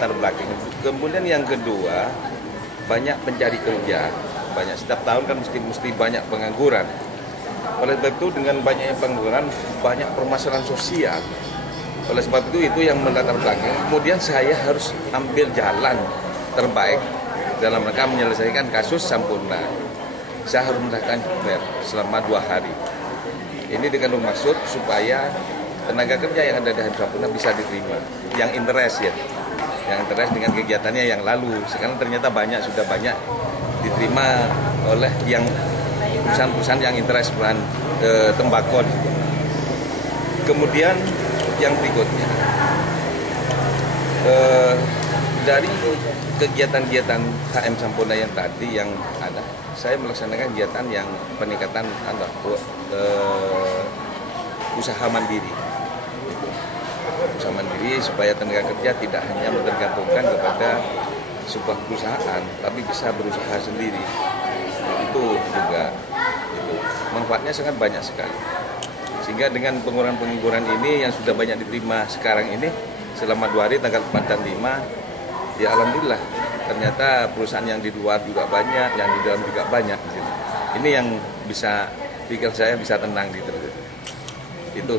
terbelakang. Kemudian yang kedua, banyak pencari kerja. Banyak setiap tahun kan mesti banyak pengangguran. Oleh sebab itu dengan banyaknya pengangguran, banyak permasalahan sosial. Oleh sebab itu yang melatar belakang. Kemudian saya harus ambil jalan terbaik dalam rangka menyelesaikan kasus Sampurna. Saya harus melakukan fair selama 2 hari. Ini dengan maksud supaya tenaga kerja yang ada di Sampurna bisa diterima. Yang interest ya. Yang interest dengan kegiatannya yang lalu. Sekarang ternyata sudah banyak diterima oleh yang perusahaan-perusahaan yang interest bahan tembakau. Kemudian yang berikutnya, dari kegiatan-kegiatan HM Sampurna yang tadi yang ada, saya melaksanakan kegiatan yang peningkatan usaha mandiri. Usaha mandiri supaya tenaga kerja tidak hanya tergantungkan kepada sebuah perusahaan, tapi bisa berusaha sendiri. Itu juga manfaatnya sangat banyak sekali. Sehingga dengan pengangguran ini yang sudah banyak diterima sekarang ini selama 2 hari tanggal 4 dan 5, ya alhamdulillah ternyata perusahaan yang di luar juga banyak, yang di dalam juga banyak. Ini yang bisa pikir saya bisa tenang gitu. Itu.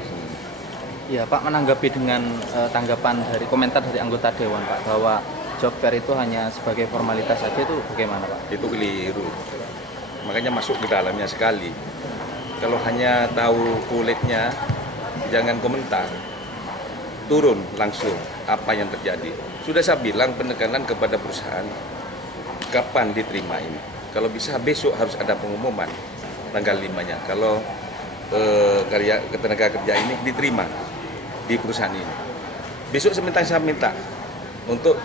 Ya Pak, menanggapi dengan tanggapan dari komentar dari anggota Dewan Pak bahwa job fair itu hanya sebagai formalitas saja, itu bagaimana Pak? Itu keliru. Makanya masuk ke dalamnya sekali. Kalau hanya tahu kulitnya, jangan komentar. Turun langsung apa yang terjadi. Sudah saya bilang penekanan kepada perusahaan, kapan diterima ini. Kalau bisa besok harus ada pengumuman tanggal 5-nya. Kalau tenaga kerja ini diterima di perusahaan ini. Besok saya minta untuk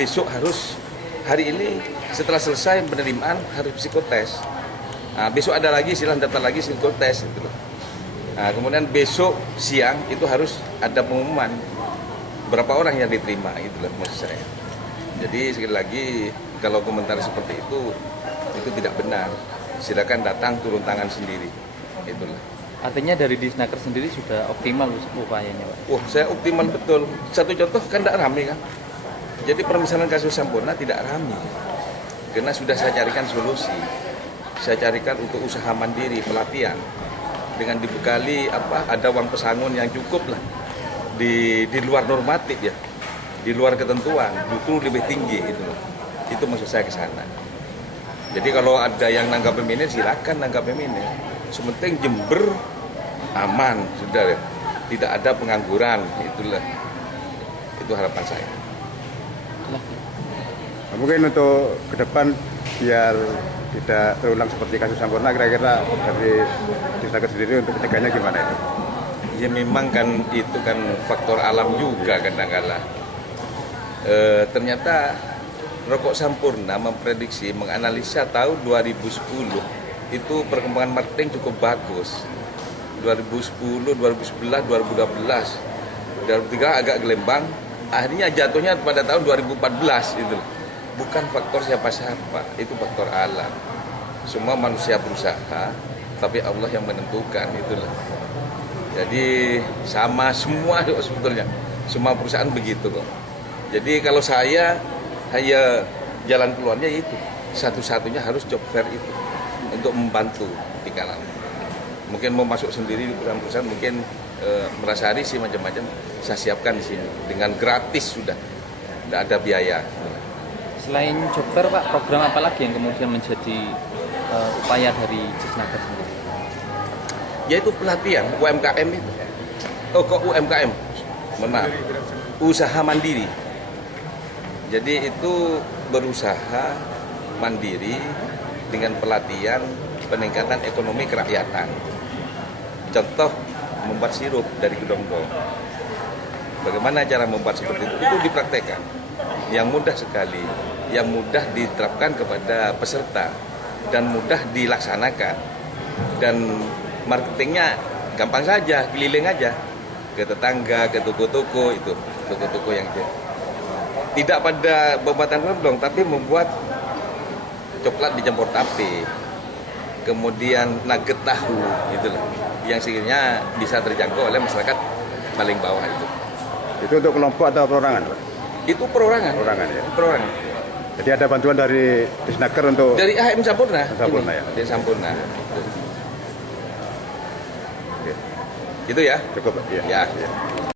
besok harus hari ini setelah selesai penerimaan harus psikotes. Nah, besok ada lagi silang daftar lagi psikotes gitu loh. Nah, kemudian besok siang itu harus ada pengumuman berapa orang yang diterima gitu loh maksud saya. Jadi sekali lagi kalau komentar seperti itu tidak benar. Silakan datang turun tangan sendiri. Itulah. Artinya dari Disnaker sendiri sudah optimal upayanya Pak? Wah, saya optimal betul. Satu contoh kan tidak ramai kan. Jadi permasalahan kasus Sampurna tidak ramai. Karena sudah saya carikan solusi. Saya carikan untuk usaha mandiri, pelatihan. Dengan dibekali ada uang pesangon yang cukup lah. Di luar normatif ya. Di luar ketentuan, justru lebih tinggi itu. Itu maksud saya ke sana. Jadi kalau ada yang nanggap ini silakan nanggap ini. Sementing Jember aman sudah ya. Tidak ada pengangguran, itulah. Itu harapan saya. Mungkin untuk ke depan biar tidak terulang seperti kasus Sampurna, kira-kira dari Disnaker sendiri untuk mencegahnya gimana itu? Ya memang kan itu kan faktor alam juga kadang-kala. Ternyata rokok Sampurna memprediksi, menganalisa tahun 2010 itu perkembangan marketing cukup bagus. 2010, 2011, 2012, 2003 agak gelembang. Akhirnya jatuhnya pada tahun 2014 itu. Bukan faktor siapa-siapa, itu faktor alam. Semua manusia berusaha, tapi Allah yang menentukan itulah. Jadi sama semua sebetulnya, semua perusahaan begitu kok. Jadi kalau saya hanya jalan keluarnya itu, satu-satunya harus job fair itu untuk membantu di kalangan. Mungkin mau masuk sendiri di perusahaan-perusahaan, mungkin merasa risih macam-macam, saya siapkan di sini dengan gratis sudah, tidak ada biaya. Selain job fair Pak, program apa lagi yang kemudian menjadi upaya dari Disnaker sendiri? Yaitu pelatihan UMKM itu. Kok UMKM? Benar. Usaha mandiri. Jadi itu berusaha mandiri dengan pelatihan peningkatan ekonomi kerakyatan. Contoh membuat sirup dari kedong-dong. Bagaimana cara membuat seperti itu? Itu dipraktekkan. Yang mudah sekali, yang mudah diterapkan kepada peserta dan mudah dilaksanakan. Dan marketingnya gampang saja, keliling aja ke tetangga, ke toko-toko itu, toko-toko yang tidak pada pembuatan kedong, tapi membuat coklat dicampur tape, kemudian nugget tahu, itulah yang sekiranya bisa terjangkau oleh masyarakat paling bawah itu. Itu untuk kelompok atau perorangan, Pak? Itu perorangan. Perorangan ya. Perorangan. Jadi ada bantuan dari Disnaker untuk Dari AHM Sampurna. Sampurna, Ini, ya. Dari Sampurna. Oke, Gitu ya. cukup ya. Ya.